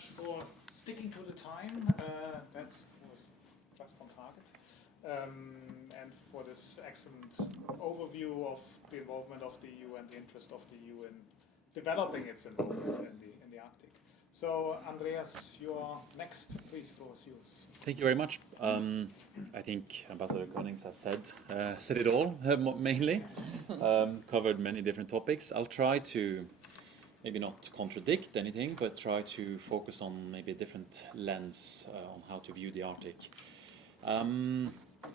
much for sticking to the time. That was just on target. And for this excellent overview of the involvement of the EU and the interest of the EU in developing its involvement in the Arctic. So, Andreas, you're next. Please, floor is yours. Thank you very much. I think Ambassador Konings has said it all, mainly. Covered many different topics. I'll try to maybe not contradict anything, but try to focus on maybe a different lens on how to view the Arctic.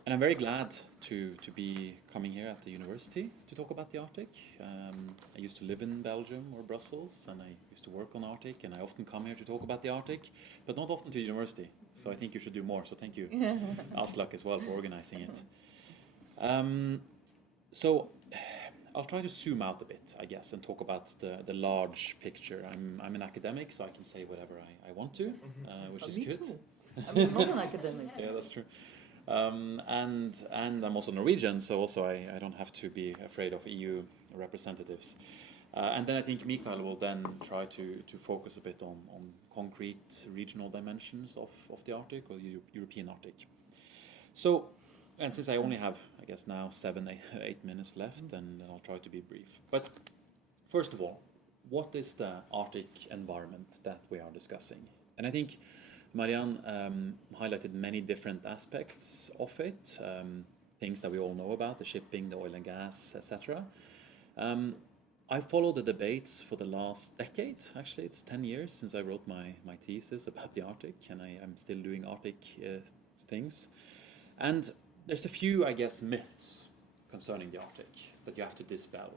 And I'm very glad to be coming here at the university to talk about the Arctic. I used to live in Belgium or Brussels, and I used to work on Arctic, and I often come here to talk about the Arctic, but not often to the university. So I think you should do more. So thank you, Aslak, as well, for organizing it. So I'll try to zoom out a bit, I guess, and talk about the large picture. I'm an academic, so I can say whatever I want to, which is good. Too. I'm not an academic. Yeah, that's true. And I'm also Norwegian, so also I don't have to be afraid of EU representatives. And then I think Mikael will then try to focus a bit on concrete regional dimensions of the Arctic, or the European Arctic. So, and since I only have, I guess now 7-8 minutes left, then I'll try to be brief. But first of all, what is the Arctic environment that we are discussing? And I think Marianne highlighted many different aspects of it, things that we all know about, the shipping, the oil and gas, etc. I followed the debates for the last decade. Actually, it's 10 years since I wrote my thesis about the Arctic, and I'm still doing Arctic things. And there's a few, I guess, myths concerning the Arctic that you have to dispel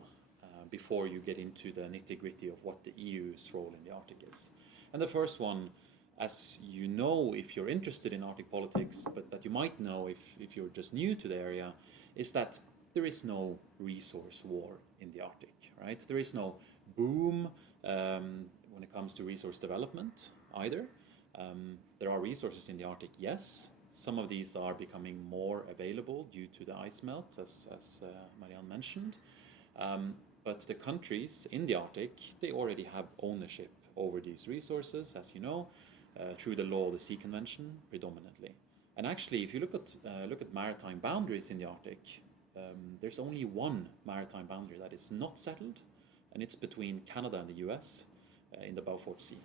before you get into the nitty-gritty of what the EU's role in the Arctic is. And the first one, as you know if you're interested in Arctic politics, but that you might know if you're just new to the area, is that there is no resource war in the Arctic, right? There is no boom when it comes to resource development either. There are resources in the Arctic, yes. Some of these are becoming more available due to the ice melt, as Marianne mentioned. But the countries in the Arctic, they already have ownership over these resources, as you know, through the Law of the Sea Convention predominantly. And actually, if you look at maritime boundaries in the Arctic, there's only one maritime boundary that is not settled, and it's between Canada and the US in the Beaufort Sea,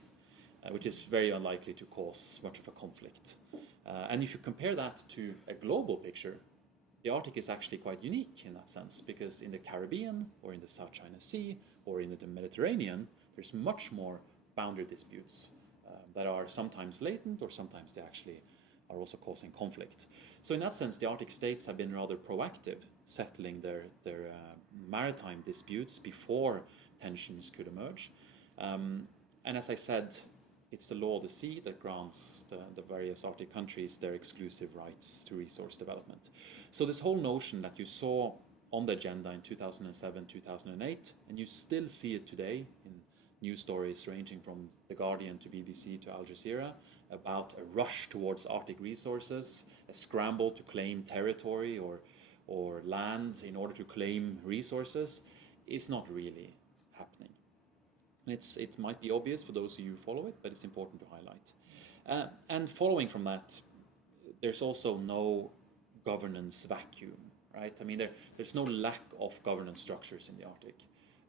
which is very unlikely to cause much of a conflict. And if you compare that to a global picture, the Arctic is actually quite unique in that sense, because in the Caribbean or in the South China Sea or in the Mediterranean, there's much more boundary disputes that are sometimes latent, or sometimes they actually are also causing conflict. So in that sense, the Arctic states have been rather proactive, settling their maritime disputes before tensions could emerge. And as I said, it's the law of the sea that grants the various Arctic countries their exclusive rights to resource development. So this whole notion that you saw on the agenda in 2007, 2008, and you still see it today in news stories ranging from The Guardian to BBC to Al Jazeera about a rush towards Arctic resources, a scramble to claim territory or land in order to claim resources, is not really happening. It might be obvious for those of you who follow it, but it's important to highlight. And following from that, there's also no governance vacuum, right? I mean, there's no lack of governance structures in the Arctic.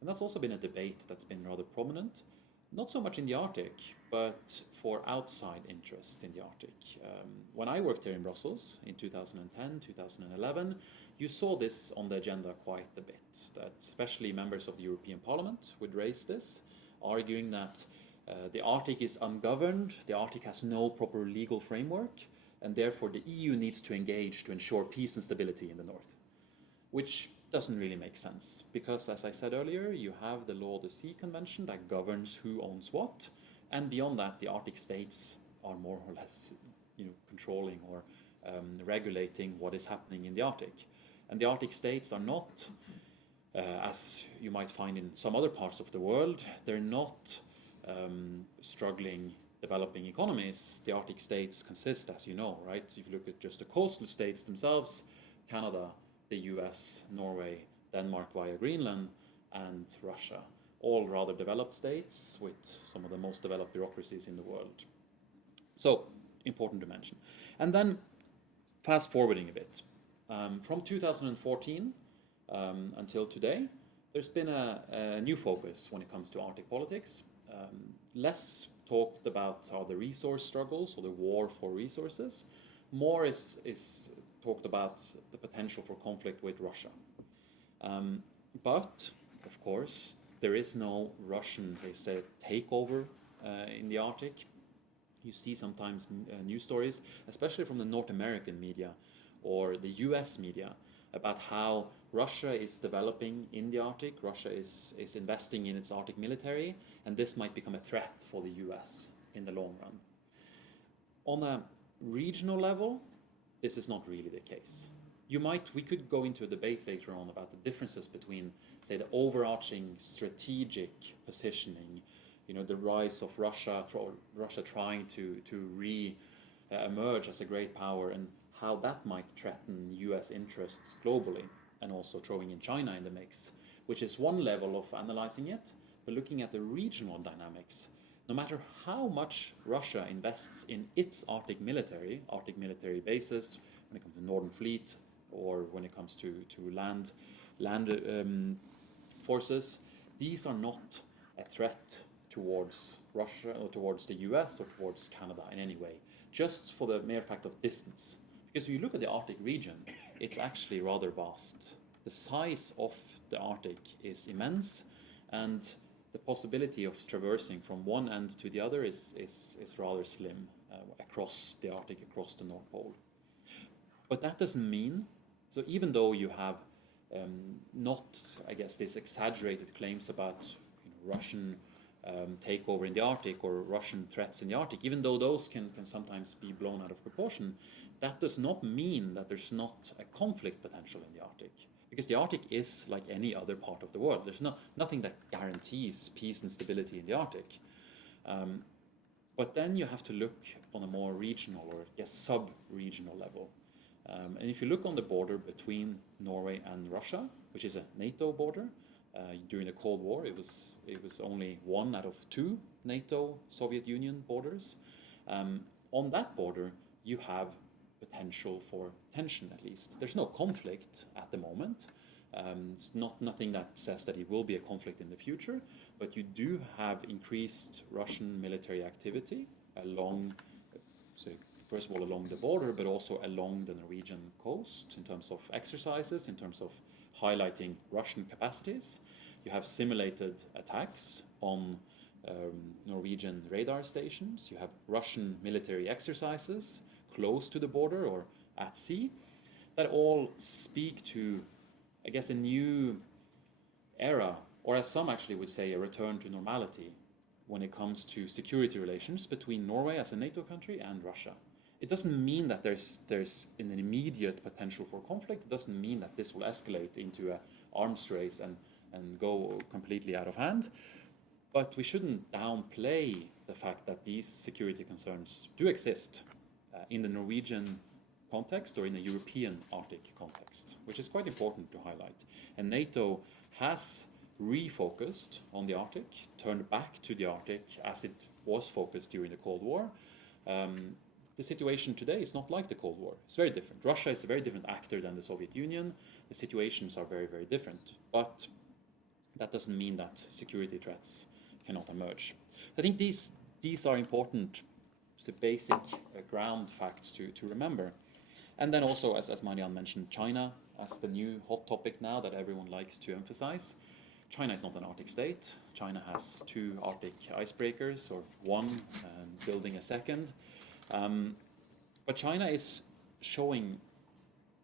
And that's also been a debate that's been rather prominent, not so much in the Arctic, but for outside interest in the Arctic. When I worked here in Brussels in 2010, 2011, you saw this on the agenda quite a bit, that especially members of the European Parliament would raise this, arguing that the Arctic is ungoverned, the Arctic has no proper legal framework, and therefore the EU needs to engage to ensure peace and stability in the north, which doesn't really make sense, because as I said earlier, you have the Law of the Sea Convention that governs who owns what, and beyond that, the Arctic states are more or less, controlling or regulating what is happening in the Arctic. And the Arctic states are not, as you might find in some other parts of the world, they're not struggling, developing economies. The Arctic states consist, as you know, right? If you look at just the coastal states themselves, Canada, the US, Norway, Denmark via Greenland, and Russia. all rather developed states with some of the most developed bureaucracies in the world. So, important to mention. And then, fast forwarding a bit. From 2014 until today, there's been a new focus when it comes to Arctic politics. Less talked about are the resource struggles or the war for resources. More is talked about the potential for conflict with Russia. But, of course, there is no Russian, they say, takeover in the Arctic. You see sometimes news stories, especially from the North American media or the US media, about how Russia is developing in the Arctic, Russia is investing in its Arctic military, and this might become a threat for the US in the long run. On a regional level, this is not really the case. We could go into a debate later on about the differences between, say, the overarching strategic positioning, the rise of Russia trying to re-emerge as a great power, and how that might threaten US interests globally, and also throwing in China in the mix, which is one level of analyzing it. But looking at the regional dynamics, no matter how much Russia invests in its Arctic military bases, when it comes to Northern Fleet, or when it comes to land forces, these are not a threat towards Russia or towards the US or towards Canada in any way, just for the mere fact of distance. Because if you look at the Arctic region, it's actually rather vast. The size of the Arctic is immense, and the possibility of traversing from one end to the other is rather slim across the Arctic, across the North Pole. But that doesn't mean, so even though you have not, I guess, these exaggerated claims about Russian takeover in the Arctic or Russian threats in the Arctic, even though those can sometimes be blown out of proportion, that does not mean that there's not a conflict potential in the Arctic. Because the Arctic is like any other part of the world. There's nothing that guarantees peace and stability in the Arctic. But then you have to look on a more regional or sub-regional level. And if you look on the border between Norway and Russia, which is a NATO border, during the Cold War, it was only one out of two NATO Soviet Union borders. On that border, you have potential for tension, at least. There's no conflict at the moment. It's nothing that says that it will be a conflict in the future, but you do have increased Russian military activity along, first of all, along the border, but also along the Norwegian coast in terms of exercises, in terms of highlighting Russian capacities. You have simulated attacks on Norwegian radar stations. You have Russian military exercises close to the border or at sea. That all speak to, I guess, a new era, or as some actually would say, a return to normality when it comes to security relations between Norway as a NATO country and Russia. It doesn't mean that there's an immediate potential for conflict. It doesn't mean that this will escalate into an arms race and go completely out of hand. But we shouldn't downplay the fact that these security concerns do exist in the Norwegian context or in the European Arctic context, which is quite important to highlight. And NATO has refocused on the Arctic, turned back to the Arctic as it was focused during the Cold War. The situation today is not like the Cold War. It's very different. Russia is a very different actor than the Soviet Union. The situations are very, very different. But that doesn't mean that security threats cannot emerge. I think these are important, basic ground facts to remember. And then also, as Marianne mentioned, China as the new hot topic now that everyone likes to emphasize. China is not an Arctic state. China has 2 Arctic icebreakers, or one, and building a second. But China is showing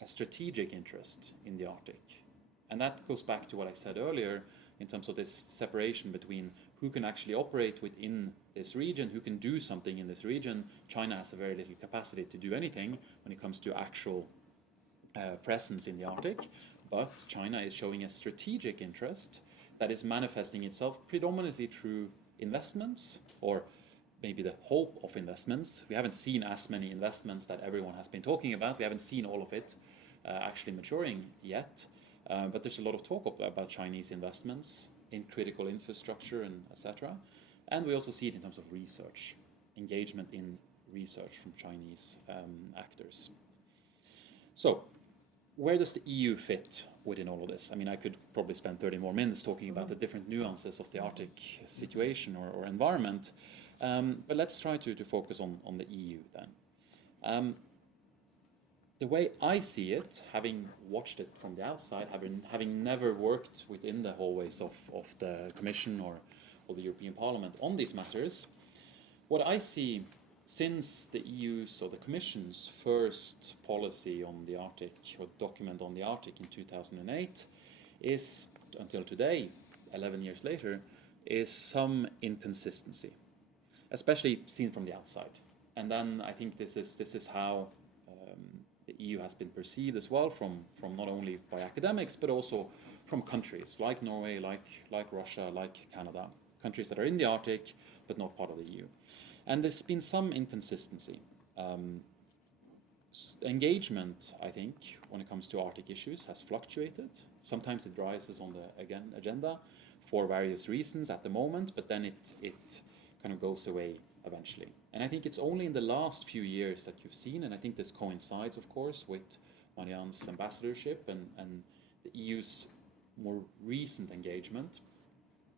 a strategic interest in the Arctic. And that goes back to what I said earlier in terms of this separation between who can actually operate within this region, who can do something in this region. China has a very little capacity to do anything when it comes to actual presence in the Arctic. But China is showing a strategic interest that is manifesting itself predominantly through investments, or maybe the hope of investments. We haven't seen as many investments that everyone has been talking about. We haven't seen all of it actually maturing yet. But there's a lot of talk about Chinese investments in critical infrastructure and etc. And we also see it in terms of research, engagement in research from Chinese actors. So, where does the EU fit within all of this? I mean, I could probably spend 30 more minutes talking about the different nuances of the Arctic situation or environment, but let's try to focus on the EU then. The way I see it, having watched it from the outside, having never worked within the hallways of the Commission or the European Parliament on these matters, what I see since the EU's or the Commission's first policy on the Arctic or document on the Arctic in 2008 is, until today, 11 years later, is some inconsistency, especially seen from the outside. And then I think this is how the EU has been perceived as well from not only by academics but also from countries like Norway, like Russia, like Canada, countries that are in the Arctic but not part of the EU. And there's been some inconsistency. Engagement, I think, when it comes to Arctic issues has fluctuated. Sometimes it rises on the agenda for various reasons at the moment, but then it kind of goes away eventually. And I think it's only in the last few years that you've seen, and I think this coincides, of course, with Marianne's ambassadorship and the EU's more recent engagement.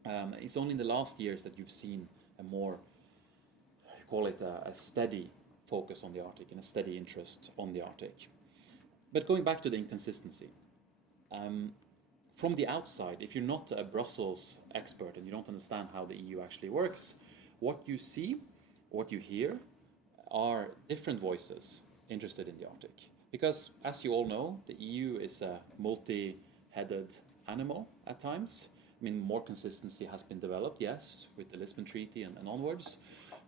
It's only in the last years that you've seen a more, call it a steady focus on the Arctic and a steady interest on the Arctic. But going back to the inconsistency, from the outside, if you're not a Brussels expert and you don't understand how the EU actually works, what you see, what you hear, are different voices interested in the Arctic. Because, as you all know, the EU is a multi-headed animal at times. I mean, more consistency has been developed, yes, with the Lisbon Treaty and onwards,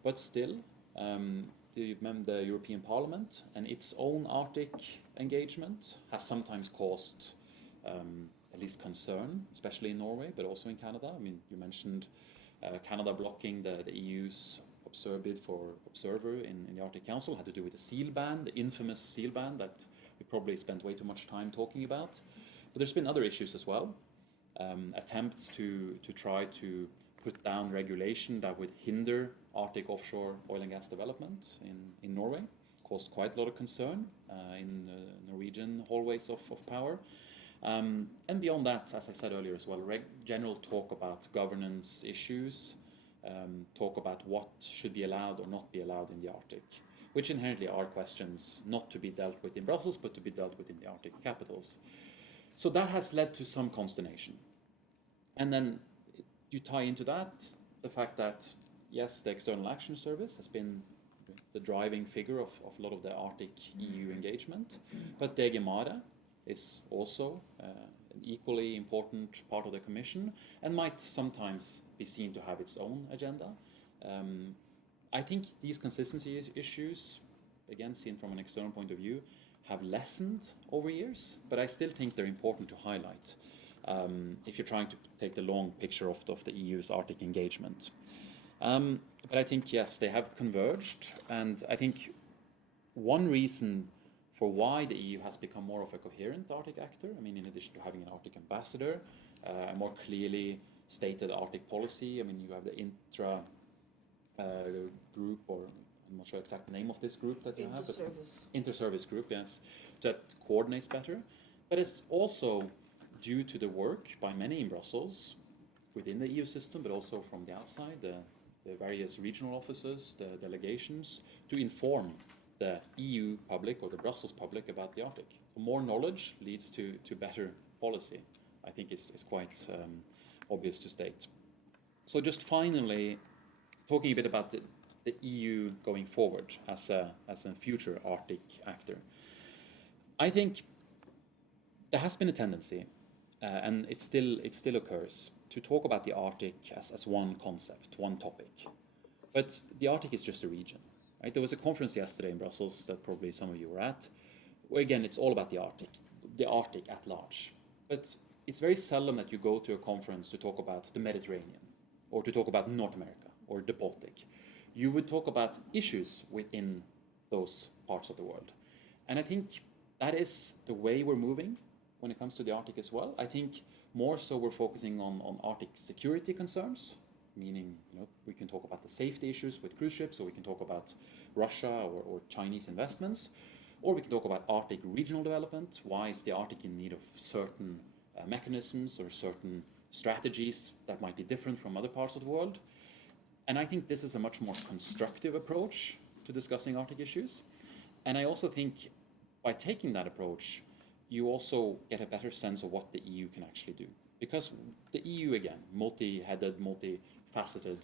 but still, the European Parliament and its own Arctic engagement has sometimes caused at least concern, especially in Norway, but also in Canada. I mean, you mentioned Canada blocking the EU's bid for observer in the Arctic Council had to do with the seal ban, the infamous seal ban that we probably spent way too much time talking about. But there's been other issues as well. Attempts to try to put down regulation that would hinder Arctic offshore oil and gas development in Norway caused quite a lot of concern in the Norwegian hallways of power. And beyond that, as I said earlier as well, general talk about governance issues, talk about what should be allowed or not be allowed in the Arctic, which inherently are questions not to be dealt with in Brussels, but to be dealt with in the Arctic capitals. So that has led to some consternation. And then you tie into that the fact that, yes, the External Action Service has been the driving figure of a lot of the Arctic EU engagement, but DG Mare is also an equally important part of the Commission and might sometimes be seen to have its own agenda. I think these consistency issues, again seen from an external point of view, have lessened over years, but I still think they're important to highlight if you're trying to take the long picture of the EU's Arctic engagement. But I think, yes, they have converged, and I think one reason for why the EU has become more of a coherent Arctic actor, I mean, in addition to having an Arctic ambassador, a more clearly stated Arctic policy, I mean, you have the intra group, or I'm not sure exact name of this group that you have. Inter-service group, yes, that coordinates better. But it's also due to the work by many in Brussels, within the EU system, but also from the outside, the various regional offices, the delegations, to inform the EU public or the Brussels public about the Arctic. More knowledge leads to better policy, I think is quite obvious to state. So just finally, talking a bit about the EU going forward as a future Arctic actor. I think there has been a tendency, and it still occurs, to talk about the Arctic as one concept, one topic. But the Arctic is just a region. Right? There was a conference yesterday in Brussels that probably some of you were at, where again it's all about the Arctic at large. But it's very seldom that you go to a conference to talk about the Mediterranean, or to talk about North America, or the Baltic. You would talk about issues within those parts of the world. And I think that is the way we're moving when it comes to the Arctic as well. I think More so, we're focusing on Arctic security concerns, meaning we can talk about the safety issues with cruise ships, or we can talk about Russia or Chinese investments, or we can talk about Arctic regional development. Why is the Arctic in need of certain mechanisms or certain strategies that might be different from other parts of the world? And I think this is a much more constructive approach to discussing Arctic issues. And I also think by taking that approach, you also get a better sense of what the EU can actually do. Because the EU, again, multi-headed, multifaceted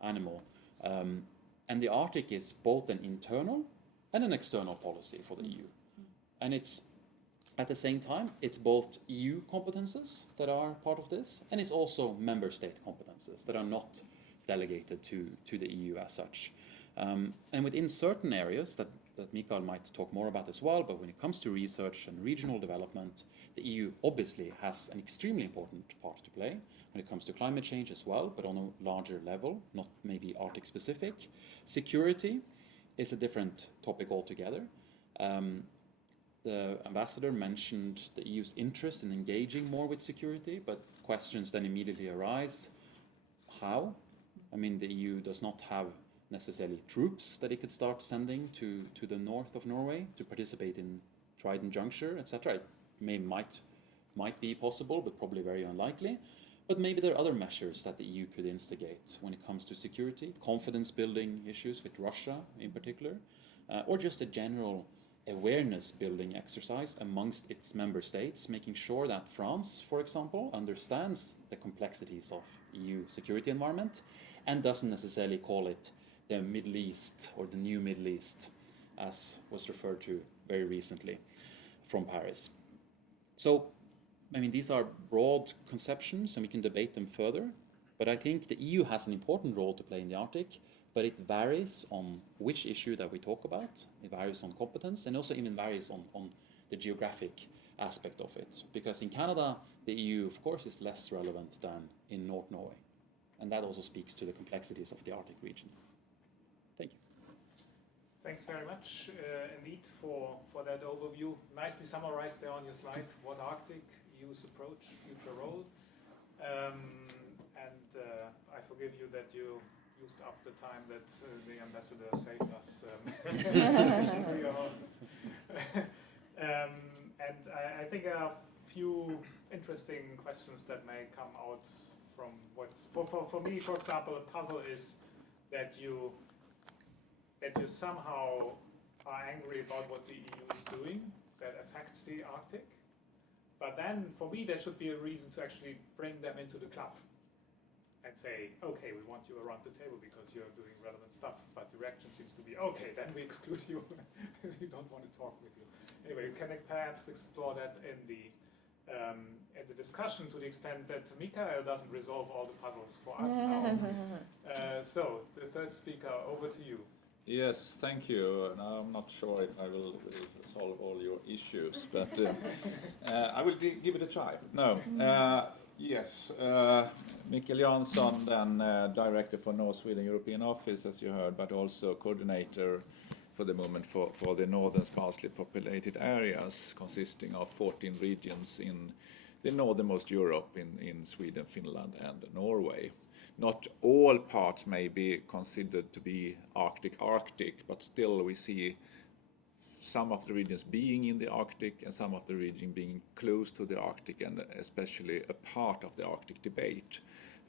animal. And the Arctic is both an internal and an external policy for the EU. And it's, at the same time, it's both EU competences that are part of this, and it's also member state competences that are not delegated to the EU as such. And within certain areas that Mikael might talk more about as well, but when it comes to research and regional development, the EU obviously has an extremely important part to play when it comes to climate change as well, but on a larger level, not maybe Arctic specific. Security is a different topic altogether. The ambassador mentioned the EU's interest in engaging more with security, but questions then immediately arise. How? I mean, the EU does not have necessarily troops that it could start sending to the north of Norway to participate in Trident Juncture, etc. It might be possible, but probably very unlikely. But maybe there are other measures that the EU could instigate when it comes to security, confidence building issues with Russia in particular, or just a general awareness building exercise amongst its member states, making sure that France, for example, understands the complexities of EU security environment and doesn't necessarily call it the Middle East or the new Middle East, as was referred to very recently from Paris. So, I mean, these are broad conceptions and we can debate them further, but I think the EU has an important role to play in the Arctic, but it varies on which issue that we talk about. It varies on competence and also even varies on the geographic aspect of it. Because in Canada, the EU, of course, is less relevant than in North Norway. And that also speaks to the complexities of the Arctic region. Thank you. Thanks very much indeed for that overview. Nicely summarized there on your slide, what Arctic, EU's approach, future role. I forgive you that you used up the time that the ambassador saved us. And I think there are a few interesting questions that may come out from what's for me, for example, a puzzle is that you somehow are angry about what the EU is doing that affects the Arctic. But then for me there should be a reason to actually bring them into the club and say, okay, we want you around the table because you're doing relevant stuff, but the reaction seems to be, okay, then we exclude you. We don't want to talk with you. Anyway, you can perhaps explore that in the discussion to the extent that Mikael doesn't resolve all the puzzles for us now. So, the third speaker, over to you. Yes, thank you. Now, I'm not sure if I will solve all your issues, but I will give it a try. No. Yes, Mikael Jansson, then Director for North Sweden European Office, as you heard, but also coordinator for the moment for the northern sparsely populated areas, consisting of 14 regions in the northernmost Europe, in Sweden, Finland, and Norway. Not all parts may be considered to be Arctic, but still we see some of the regions being in the Arctic and some of the region being close to the Arctic and especially a part of the Arctic debate,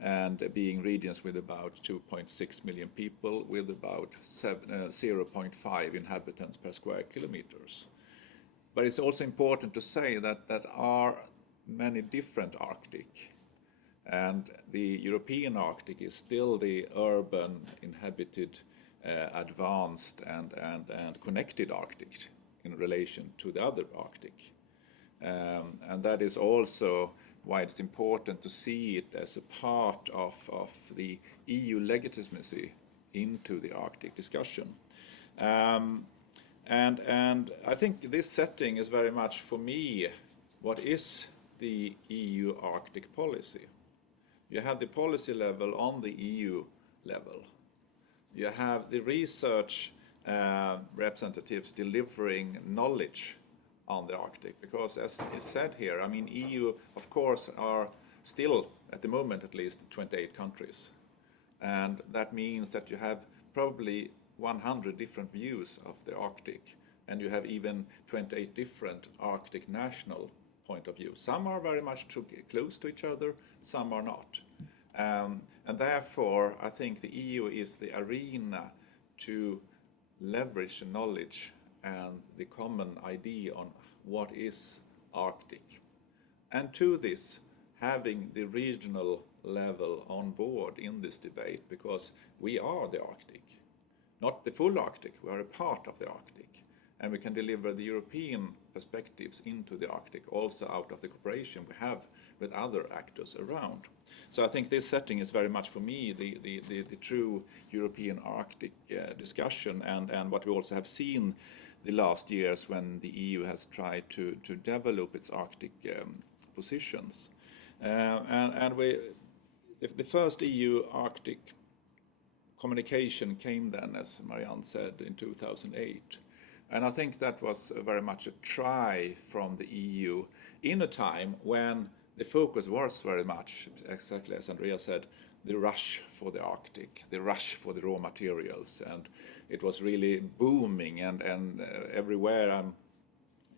and being regions with about 2.6 million people with about 0.5 inhabitants per square kilometers. But it's also important to say that there are many different Arctic, and the European Arctic is still the urban, inhabited, advanced and connected Arctic in relation to the other Arctic. And that is also why it's important to see it as a part of the EU legitimacy into the Arctic discussion. And I think this setting is very much, for me, what is the EU Arctic policy. You have the policy level on the EU level. You have the research representatives delivering knowledge on the Arctic, because as is said here, I mean, EU, of course, are still, at the moment at least, 28 countries. And that means that you have probably 100 different views of the Arctic, and you have even 28 different Arctic national point of view. Some are very much close to each other, some are not. And therefore, I think the EU is the arena to leverage the knowledge and the common idea on what is Arctic. And to this, having the regional level on board in this debate, because we are the Arctic. Not the full Arctic, we are a part of the Arctic. And we can deliver the European perspectives into the Arctic, also out of the cooperation we have with other actors around. So I think this setting is very much, for me, the true European Arctic discussion, and what we also have seen the last years when the EU has tried to develop its Arctic positions. The first EU Arctic communication came then, as Marianne said, in 2008. And I think that was very much a try from the EU in a time when the focus was very much, exactly as Andrea said, the rush for the Arctic, the rush for the raw materials. And it was really booming, and everywhere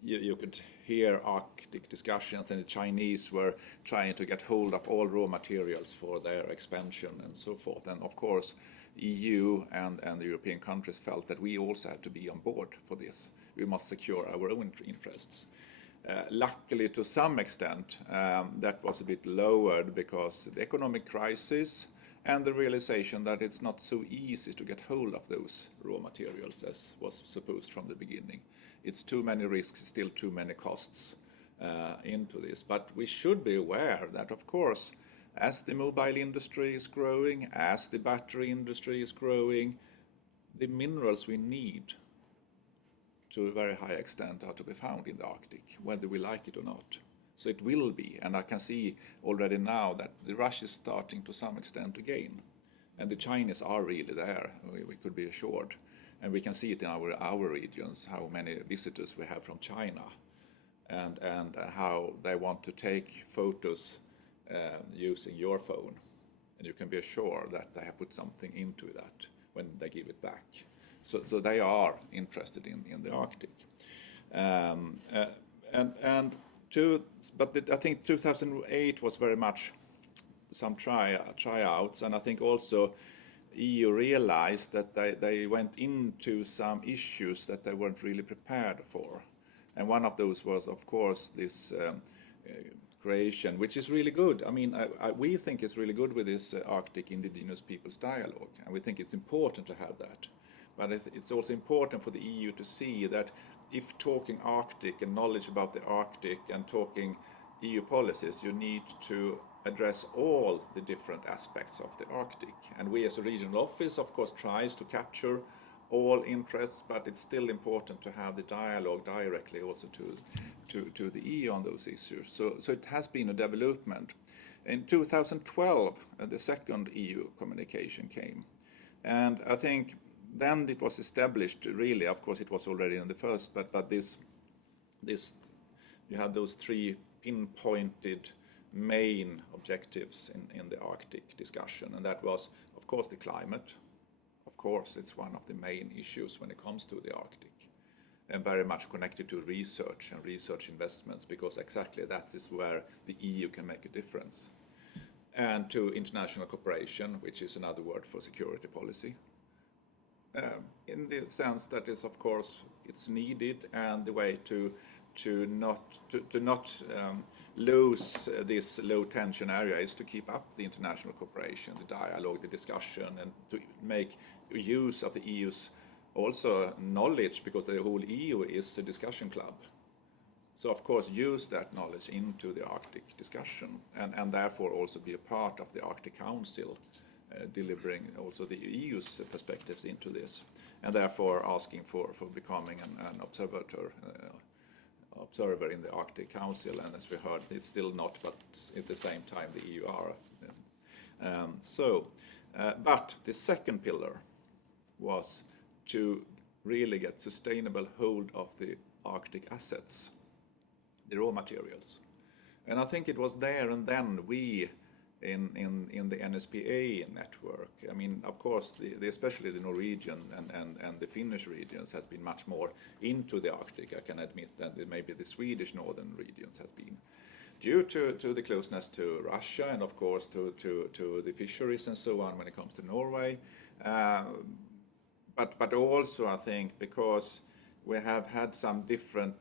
you could hear Arctic discussions, and the Chinese were trying to get hold of all raw materials for their expansion and so forth. And of course, EU and the European countries felt that we also had to be on board for this. We must secure our own interests. Luckily, to some extent, that was a bit lowered because the economic crisis and the realization that it's not so easy to get hold of those raw materials as was supposed from the beginning. It's too many risks, still too many costs into this. But we should be aware that, of course, as the mobile industry is growing, as the battery industry is growing, the minerals we need to a very high extent are to be found in the Arctic, whether we like it or not. So it will be, and I can see already now that the rush is starting to some extent to gain. And the Chinese are really there, we could be assured. And we can see it in our regions, how many visitors we have from China, and how they want to take photos using your phone. And you can be assured that they have put something into that when they give it back. So they are interested in the Arctic. But I think 2008 was very much some tryouts, and I think also EU realized that they went into some issues that they weren't really prepared for. And one of those was, of course, this creation, which is really good. I mean, we think it's really good with this Arctic Indigenous Peoples Dialogue, and we think it's important to have that. But it's also important for the EU to see that if talking Arctic and knowledge about the Arctic and talking EU policies, you need to address all the different aspects of the Arctic. And we as a regional office, of course, tries to capture all interests, but it's still important to have the dialogue directly also to the EU on those issues. So it has been a development. In 2012, the second EU communication came. And I think then it was established, really, of course it was already in the first, but this you had those three pinpointed main objectives in the Arctic discussion, and that was, of course, the climate. Of course, it's one of the main issues when it comes to the Arctic, and very much connected to research and research investments, because exactly that is where the EU can make a difference. And to international cooperation, which is another word for security policy. In the sense that is, of course, it's needed, and the way to not lose this low tension area is to keep up the international cooperation, the dialogue, the discussion, and to make use of the EU's also knowledge, because the whole EU is a discussion club. So of course use that knowledge into the Arctic discussion, and therefore also be a part of the Arctic Council, delivering also the EU's perspectives into this, and therefore asking for becoming an observer in the Arctic Council. And as we heard, it's still not, but at the same time the EU are. But the second pillar was to really get sustainable hold of the Arctic assets. the raw materials. And I think it was there and then we, in the NSPA network, I mean, of course, especially the Norwegian and the Finnish regions has been much more into the Arctic, I can admit, than maybe the Swedish northern regions has been. Due to the closeness to Russia and, of course, to the fisheries and so on when it comes to Norway. But also, I think, because we have had some different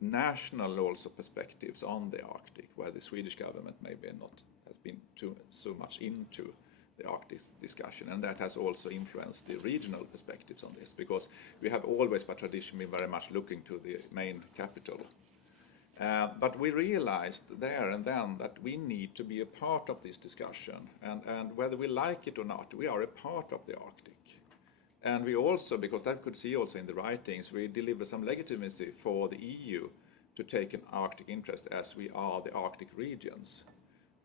national also perspectives on the Arctic, where the Swedish government maybe not has been so much into the Arctic discussion, and that has also influenced the regional perspectives on this, because we have always by tradition been very much looking to the main capital. But we realized there and then that we need to be a part of this discussion, and whether we like it or not, we are a part of the Arctic. And we also, because that could see also in the writings, we deliver some legitimacy for the EU to take an Arctic interest as we are the Arctic regions.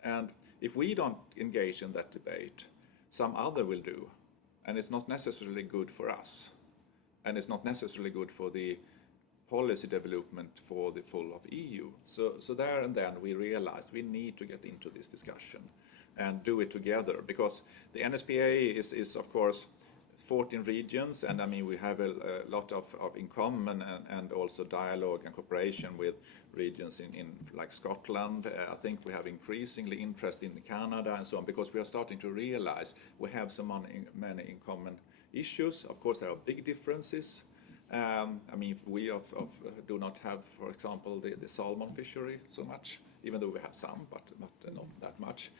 And if we don't engage in that debate, some other will do. And it's not necessarily good for us. And it's not necessarily good for the policy development for the full of EU. So there and then we realized we need to get into this discussion and do it together, because the NSPA is of course 14 regions, and I mean we have a lot of in common and also dialogue and cooperation with regions in like Scotland. I think we have increasingly interest in Canada and so on, because we are starting to realize we have so many in common issues. Of course there are big differences. I mean, we do not have, for example, the salmon fishery so much, even though we have some, but not that much.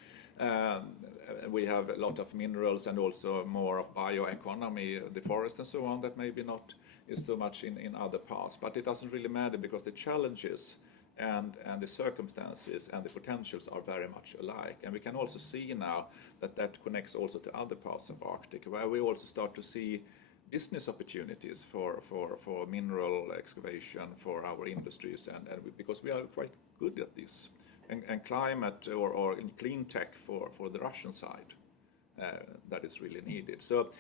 We have a lot of minerals and also more of bioeconomy, the forest and so on, that maybe not is so much in other parts. But it doesn't really matter, because the challenges and the circumstances and the potentials are very much alike. And we can also see now that connects also to other parts of Arctic, where we also start to see business opportunities for mineral excavation for our industries, and because we are quite good at this, and climate or clean tech for the Russian side, that is really needed. So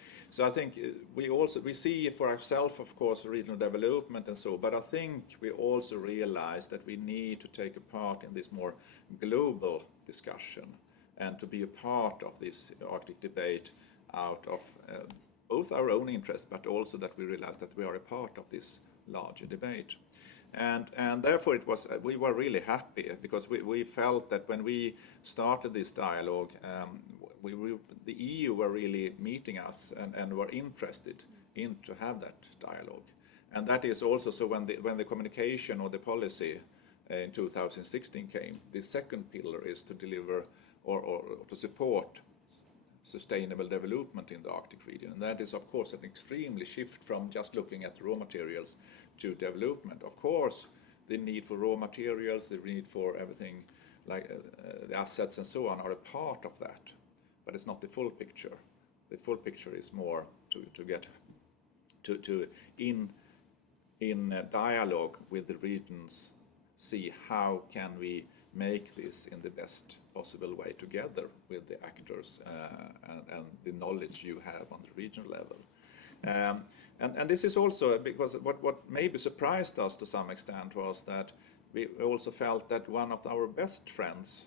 I think we see for ourselves, of course, regional development and so, but I think we also realize that we need to take a part in this more global discussion and to be a part of this Arctic debate out of both our own interest, but also that we realize that we are a part of this larger debate. And therefore we were really happy, because we felt that when we started this dialogue, the EU were really meeting us and were interested in to have that dialogue. And that is also so when the communication or the policy in 2016 came, the second pillar is to deliver or to support sustainable development in the Arctic region. And that is, of course, an extremely shift from just looking at raw materials to development. Of course, the need for raw materials, the need for everything like the assets and so on are a part of that, but it's not the full picture. The full picture is more to get to in dialogue with the regions, see how can we make this in the best possible way together with the actors and the knowledge you have on the regional level. And this is also because what maybe surprised us to some extent was that we also felt that one of our best friends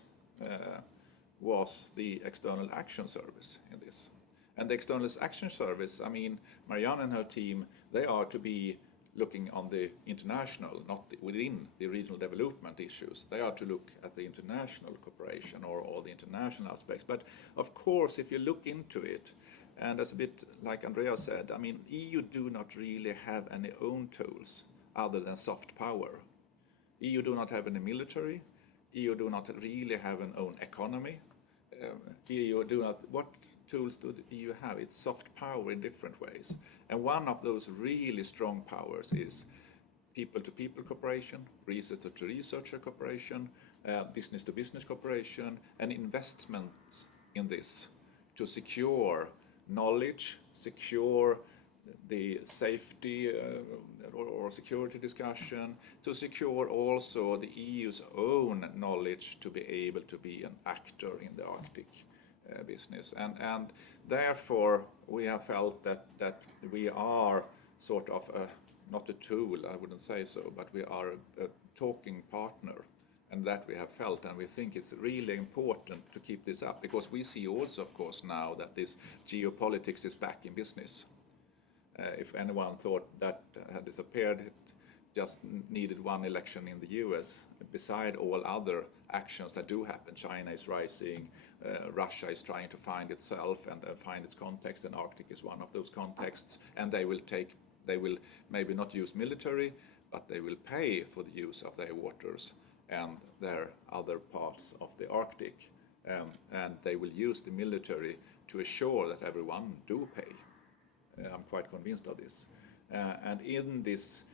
was the External Action Service in this. And the External Action Service, I mean, Marianne and her team, they are to be looking on the international, not within the regional development issues. They are to look at the international cooperation or the international aspects. But of course, if you look into it, and as a bit like Andrea said, I mean, EU do not really have any own tools other than soft power. EU do not have any military. EU do not really have an own economy. EU do not. What tools do the EU have? It's soft power in different ways. And one of those really strong powers is people-to-people cooperation, researcher-to-researcher cooperation, business-to-business cooperation, and investments in this to secure knowledge, secure the safety or security discussion, to secure also the EU's own knowledge to be able to be an actor in the Arctic business. And therefore we have felt that we are sort of not a tool, I wouldn't say so, but we are a talking partner, and that we have felt, and we think it's really important to keep this up, because we see also, of course, now that this geopolitics is back in business. If anyone thought that had disappeared, it just needed one election in the US. Beside all other actions that do happen, China is rising, Russia is trying to find itself and find its context, and Arctic is one of those contexts, and they will maybe not use military, but they will pay for the use of their waters and their other parts of the Arctic, and they will use the military to assure that everyone do pay. I'm quite convinced of this. And in this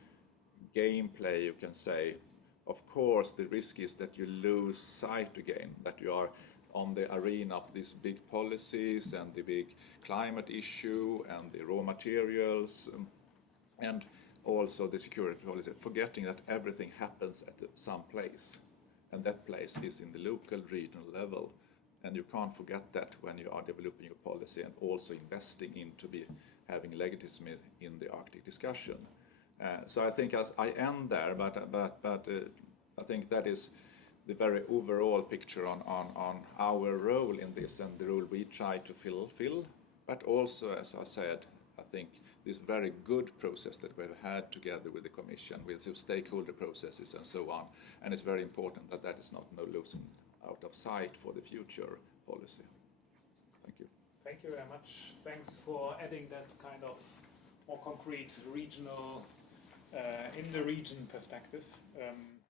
gameplay, you can say, of course, the risk is that you lose sight again, that you are on the arena of these big policies and the big climate issue and the raw materials and also the security policy, forgetting that everything happens at some place, and that place is in the local, regional level. And you can't forget that when you are developing your policy and also investing into having legitimacy in the Arctic discussion. So I think as I end there, but I think that is the very overall picture on our role in this and the role we try to fulfill. But also, as I said, I think this very good process that we've had together with the Commission, with the stakeholder processes and so on, and it's very important that that is not losing out of sight for the future policy. Thank you. Thank you very much. Thanks for adding that kind of more concrete regional, in the region perspective.